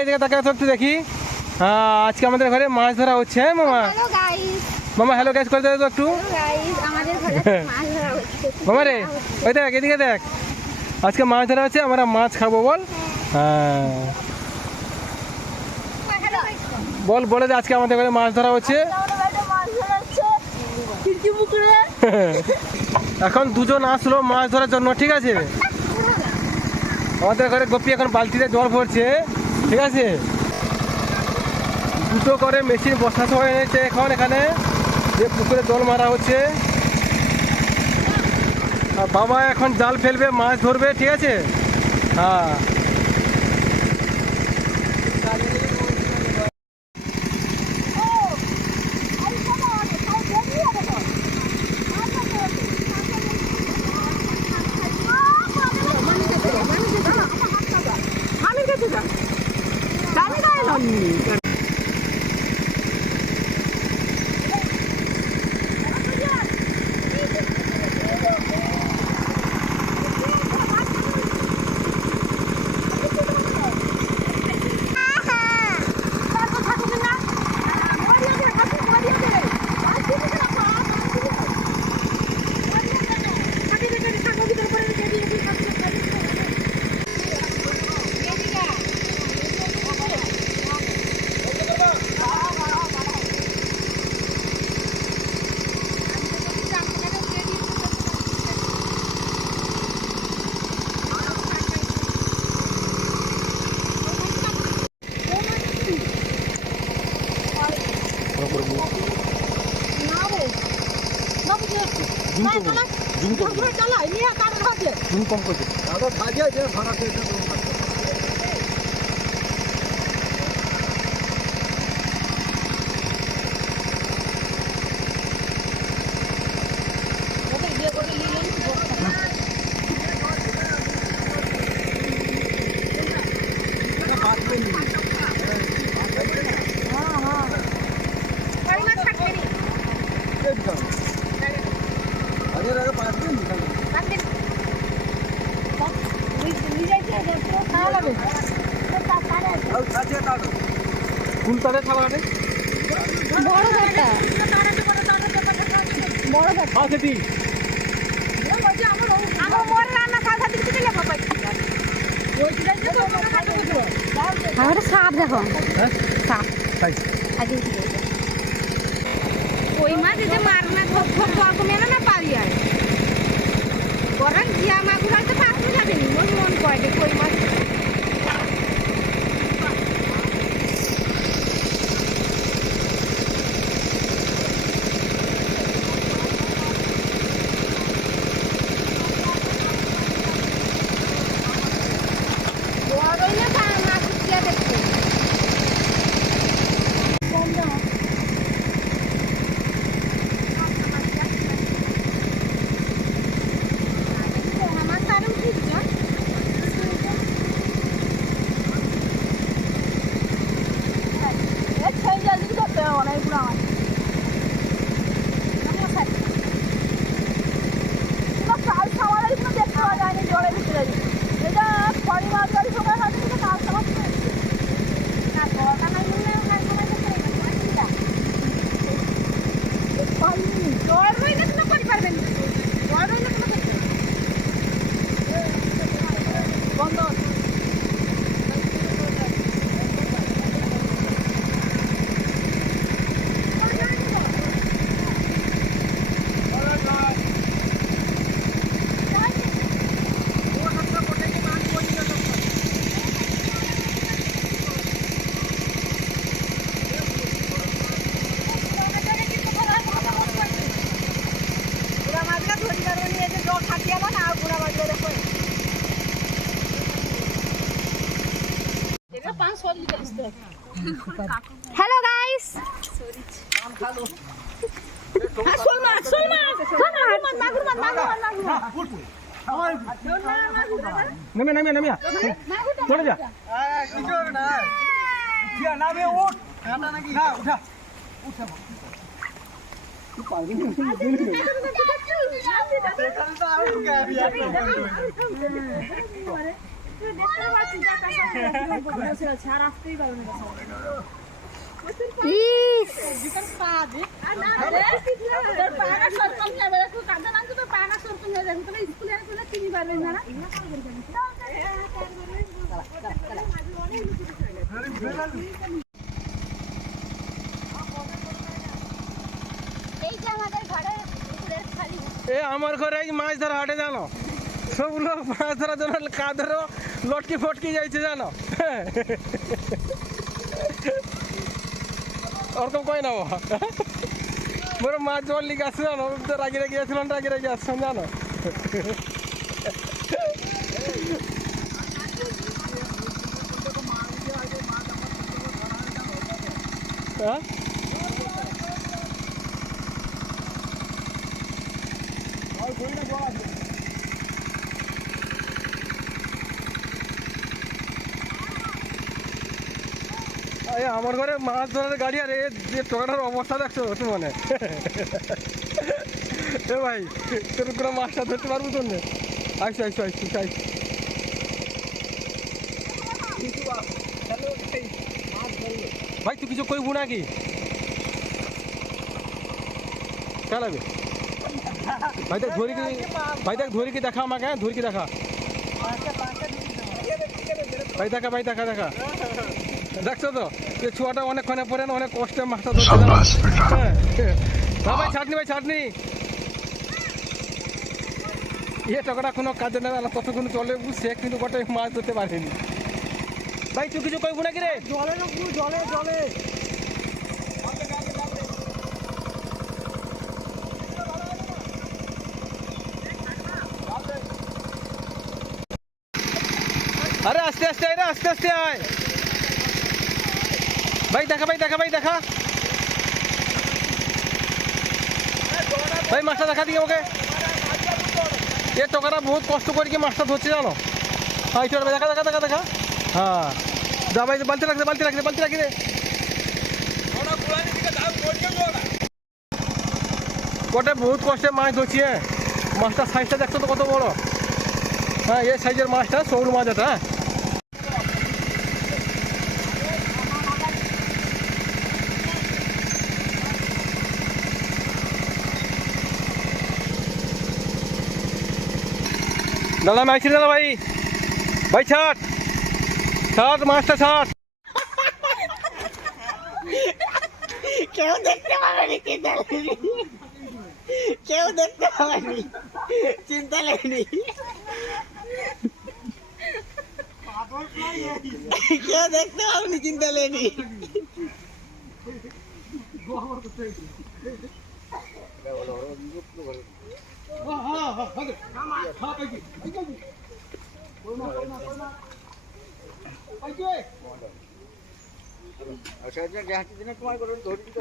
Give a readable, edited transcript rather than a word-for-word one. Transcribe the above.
এদিকে তাকে একটু দেখি। হ্যাঁ, আজকে আমাদের ঘরে মাছ ধরা হচ্ছে। হ্যাঁ মামা, মামা হ্যালো গাইস করে দেবে তো একটু। মামা রে ওই দেখ, এদিকে দেখ, আজকে মাছ ধরা হচ্ছে, আমরা মাছ খাবো বল। হ্যাঁ বল, বলে দে আজকে আমাদের ঘরে মাছ ধরা হচ্ছে। এখন দুজন আসলো মাছ ধরার জন্য, ঠিক আছে? আমাদের ঘরে গোপী এখন বালতিতে জল ভরছে, ঠিক আছে? দুটো করে মেশিন বসাতে হয়েছে এখন এখানে, যে পুকুরে জল মারা হচ্ছে। আর বাবা এখন জাল ফেলবে, মাছ ধরবে, ঠিক আছে? হ্যাঁ জুম কম করছে। কোন তাদের খাবার আছে? বড় ঘরটা, বড় ঘরটা আছে কি? আমার মোর রান্না খাওয়া দিতে দিলে বাবা ওই দিলে তো আমার সাপ দেখো। হ্যাঁ সাপ তাই আদি কই মাছ যে মারনা খুব খুব কমে না পারি আর বরং জিয়া মাগুর হয়তো পাঁচ যাবে নি মোর মন কয় যে কই মাছ हेलो गाइस চলে যা उठा আমার ঘরে এই মাছ ধরা হাটে জানো, সব লোক মাছ ধরার জন্য কাঁধেরও লটকি ফটকি যাইছে জানো, ওরকম কই না বড় মাছ জল লিখে আসছে জানো, তো রাগি রাগি আসছিলাম, রাগি রাগি আসছেন জানো। হ্যাঁ আমার ঘরে মাছ ধরার গাড়ি, আর এ যে টোকাটার অবস্থা দেখছো তো মনে এ ভাই তোর কোনো মাছটা ধরতে পারবো তোর নে, আইসো আইসো আইসো আইসো। ভাই তুই কিছু কইবো নাকি চালাবে? ভাই দেখ ধরি কি, ভাই দেখ ধরি কি দেখা আমাকে, ধরি কি দেখা ভাই, দেখা ভাই, দেখা দেখা দেখছো তো যে ছোয়াটা অনেকক্ষণে পরে না, অনেক কষ্টে মাছটা ধরছে। হ্যাঁ ভাই ছাটনি, ভাই ছাটনি, ইয়ে টাকাটা কোনো কাজে নেবে না, ততক্ষণ চলে সে কিন্তু গোটাই মাছ ধরতে পারেনি। ভাই তুই কিছু কইবো নাকি রে? জলে জলে জলে আরে আস্তে আস্তে আয় রে, আস্তে আস্তে আয় ভাই, দেখা ভাই, দেখা ভাই, দেখা ভাই, মাছটা দেখা দিকে ওকে। এ টোকাটা বহুত কষ্ট করে কি মাছটা ধরছে জানো। হ্যাঁ দেখা দেখা দেখা দেখা, হ্যাঁ যা ভাই, বালতি রাখতে, বালতি রাখতে, বালতি রাখি রে। গোটে বহুত কষ্টে মাছ ধরছি। হ্যাঁ মাছটার সাইজটা দেখছো তো কত বড়। হ্যাঁ এই সাইজের মাছটা, সরু মাছ এটা। দাদা মাছ ছিল না ভাই, ভাই ছাট ছাট মাছটা ছাট। কেউ দেখতে পাবেনি, চিন্তা নেই, কেউ দেখতে পাবেনি, চিন্তা নেই, কেউ দেখতে পাবেনি, চিন্তা নেই। তোমার করে ধরি দিতে